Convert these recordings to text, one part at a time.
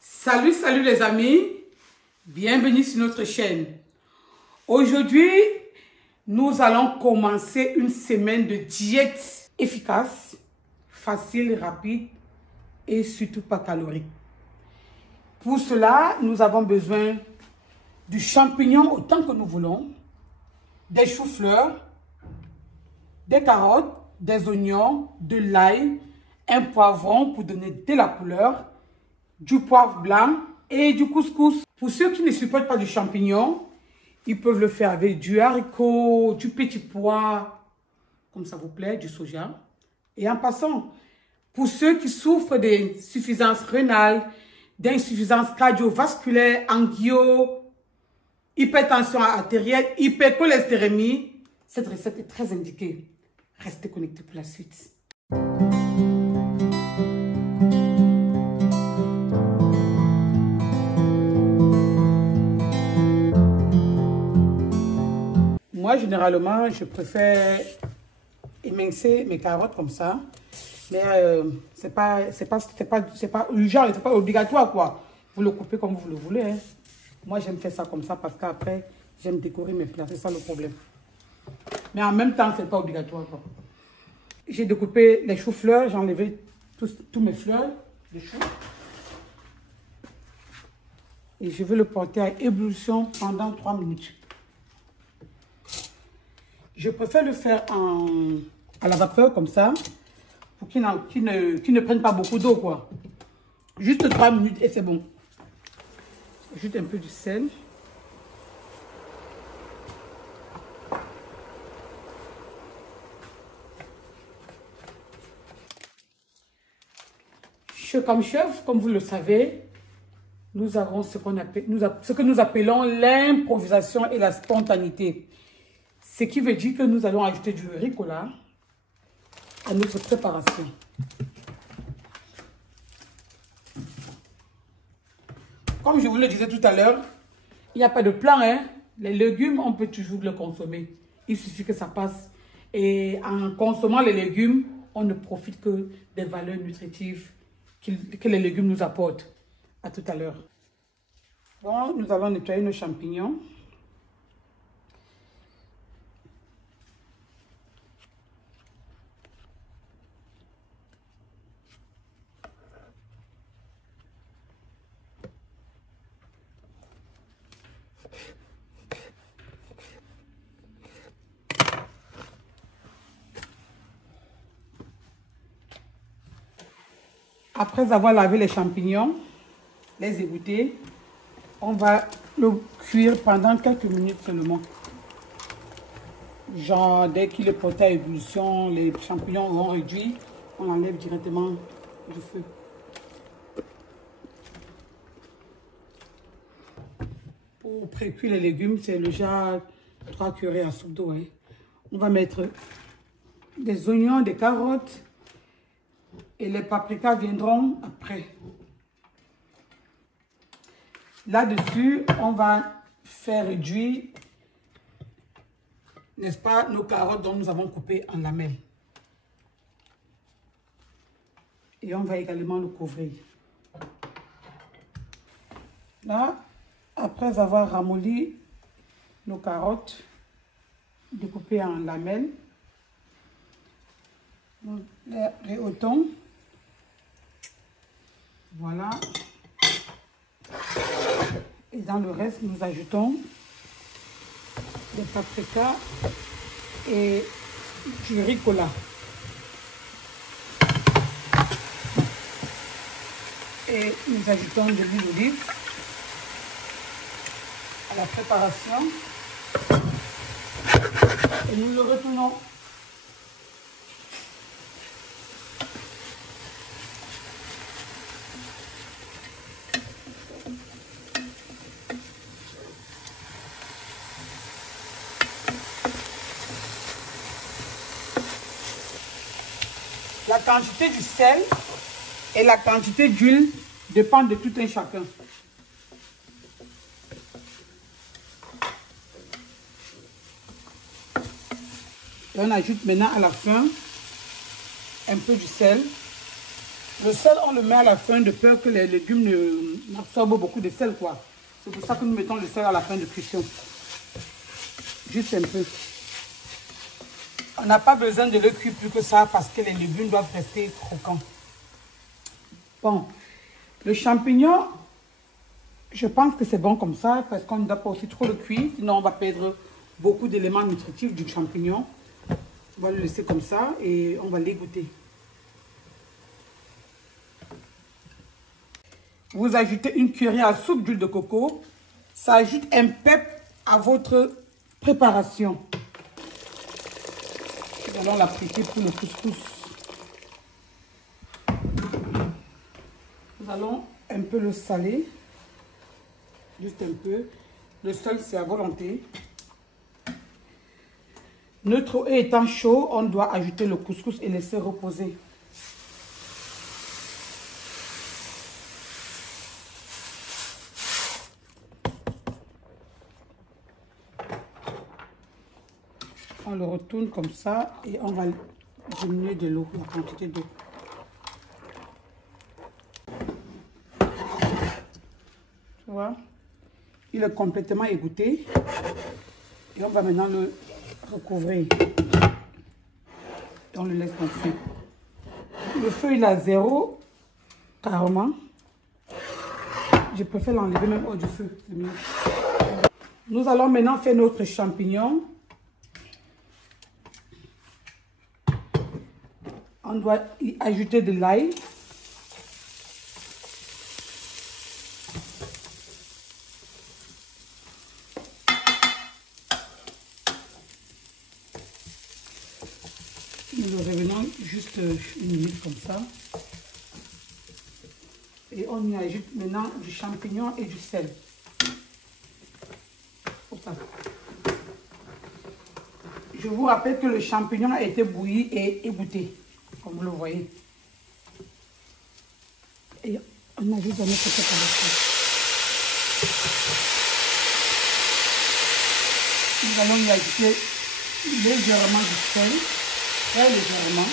Salut, salut les amis, bienvenue sur notre chaîne. Aujourd'hui, nous allons commencer une semaine de diète efficace, facile, rapide et surtout pas calorique. Pour cela, nous avons besoin du champignon autant que nous voulons, des choux-fleurs, des carottes, des oignons, de l'ail, un poivron pour donner de la couleur, du poivre blanc et du couscous. Pour ceux qui ne supportent pas du champignon, ils peuvent le faire avec du haricot, du petit pois, comme ça vous plaît, du soja. Et en passant, pour ceux qui souffrent d'insuffisance rénale, d'insuffisance cardiovasculaire, angio, hypertension artérielle, hypercholestérémie, cette recette est très indiquée. Restez connectés pour la suite. Moi, généralement, je préfère émincer mes carottes comme ça. Mais c'est pas urgent, c'est pas obligatoire, quoi. Vous le coupez comme vous le voulez. Hein. Moi, j'aime faire ça comme ça parce qu'après, j'aime décorer mes plats. C'est ça le problème. Mais en même temps, c'est pas obligatoire, quoi. J'ai découpé les choux-fleurs. J'ai enlevé tous mes fleurs de choux. Et je vais le porter à ébullition pendant 3 minutes. Je préfère le faire à la vapeur comme ça, pour qu'il ne prenne pas beaucoup d'eau, quoi. Juste 3 minutes et c'est bon. Juste un peu du sel. Comme chef, comme vous le savez, nous avons ce que nous appelons l'improvisation et la spontanéité. Ce qui veut dire que nous allons ajouter du ricola à notre préparation. Comme je vous le disais tout à l'heure, il n'y a pas de plan, hein? Les légumes, on peut toujours les consommer. Il suffit que ça passe. Et en consommant les légumes, on ne profite que des valeurs nutritives que les légumes nous apportent. À tout à l'heure. Bon, nous allons nettoyer nos champignons. Après avoir lavé les champignons, les égoutter, on va le cuire pendant quelques minutes seulement. Genre, dès qu'il est porté à ébullition, les champignons auront réduit, on enlève directement du feu. Pour pré-cuire les légumes, c'est le genre 3 cuillerées à soupe d'eau. Hein. On va mettre des oignons, des carottes. Et les paprikas viendront après. Là-dessus, on va faire réduire, n'est-ce pas, nos carottes dont nous avons coupé en lamelles. Et on va également le couvrir. Là, après avoir ramolli nos carottes découpées en lamelles, les rehaussons. Voilà. Et dans le reste, nous ajoutons des paprikas et du ricola. Et nous ajoutons de l'huile d'olive à la préparation. Et nous le retournons. La quantité du sel et la quantité d'huile dépendent de tout un chacun. Et on ajoute maintenant à la fin un peu du sel. Le sel, on le met à la fin de peur que les légumes On absorbe beaucoup de sel, quoi. C'est pour ça que nous mettons le sel à la fin de cuisson. Juste un peu. On n'a pas besoin de le cuire plus que ça parce que les légumes doivent rester croquants. Bon, le champignon, je pense que c'est bon comme ça parce qu'on ne doit pas aussi trop le cuire. Sinon, on va perdre beaucoup d'éléments nutritifs du champignon. On va le laisser comme ça et on va l'égoutter. Vous ajoutez une cuillère à soupe d'huile de coco. Ça ajoute un pep à votre préparation. Nous allons l'appliquer pour le couscous. Nous allons un peu le saler. Juste un peu. Le sel, c'est à volonté. Notre eau étant chaud, on doit ajouter le couscous et laisser reposer. On le retourne comme ça et on va diminuer de l'eau, la quantité d'eau. Tu vois, il est complètement égoutté et on va maintenant le recouvrir. Et on le laisse dans le feu. Le feu il est à 0, carrément. Je préfère l'enlever même hors du feu. Nous allons maintenant faire notre champignon. On doit y ajouter de l'ail. Nous le revenons juste une minute comme ça. Et on y ajoute maintenant du champignon et du sel. Je vous rappelle que le champignon a été bouilli et égoutté, comme vous le voyez. Et on ajoute dans notre préparation. Nous allons y ajouter légèrement du sel, très légèrement.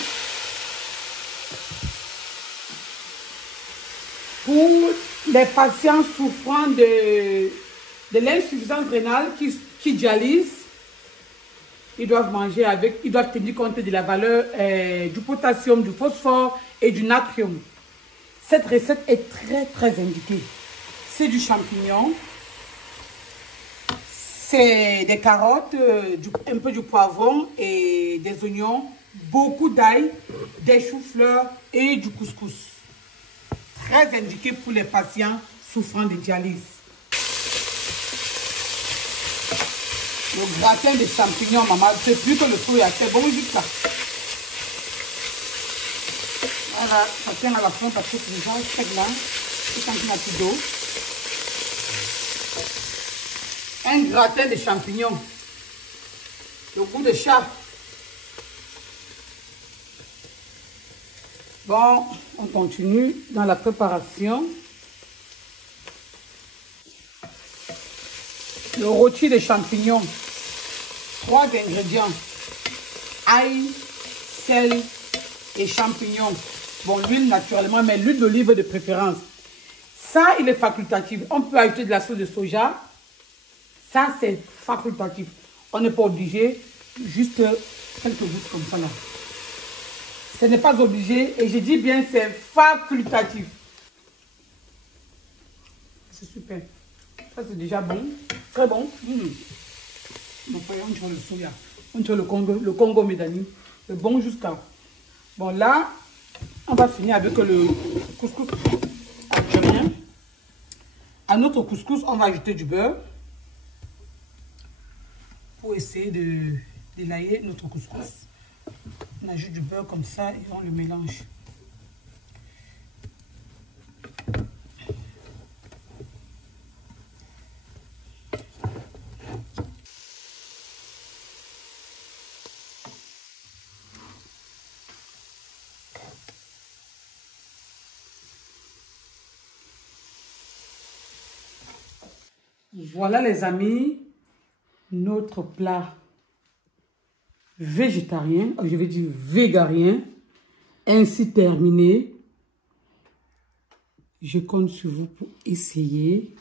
Pour les patients souffrant de l'insuffisance rénale qui dialysent, ils doivent manger avec, ils doivent tenir compte de la valeur du potassium, du phosphore et du natrium. Cette recette est très indiquée. C'est du champignon, c'est des carottes, un peu du poivron et des oignons, beaucoup d'ail, des choux-fleurs et du couscous. Très indiqué pour les patients souffrant de dialyse. Le gratin de champignons, maman, c'est plus que le soya, c'est bon jusqu'à. Voilà, ça tient à la fin parce que les gens sec là, c'est quand il y a plus d'eau. Un gratin de champignons, le goût de chat. Bon, on continue dans la préparation. Le rôti de champignons. 3 ingrédients. Ail, sel et champignons. Bon, l'huile naturellement, mais l'huile d'olive de préférence. Ça, il est facultatif. On peut ajouter de la sauce de soja. Ça, c'est facultatif. On n'est pas obligé. Juste quelques gouttes comme ça là. Ce n'est pas obligé. Et je dis bien, c'est facultatif. C'est super. Ça, c'est déjà bon. Très bon. On dirait le soya. On dirait le Congo Médani. Le bon jusqu'à. Bon, là, on va finir avec le couscous algérien. À notre couscous, on va ajouter du beurre. Pour essayer d'élayer notre couscous. On ajoute du beurre comme ça et on le mélange. Voilà les amis, notre plat végétarien, je vais dire végarien, ainsi terminé. Je compte sur vous pour essayer,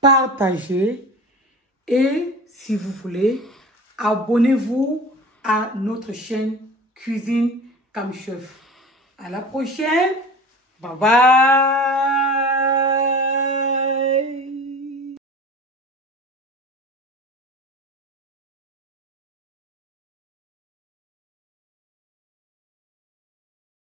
partager et si vous voulez, abonnez-vous à notre chaîne Cuisine Comme Chef. À la prochaine. Bye bye.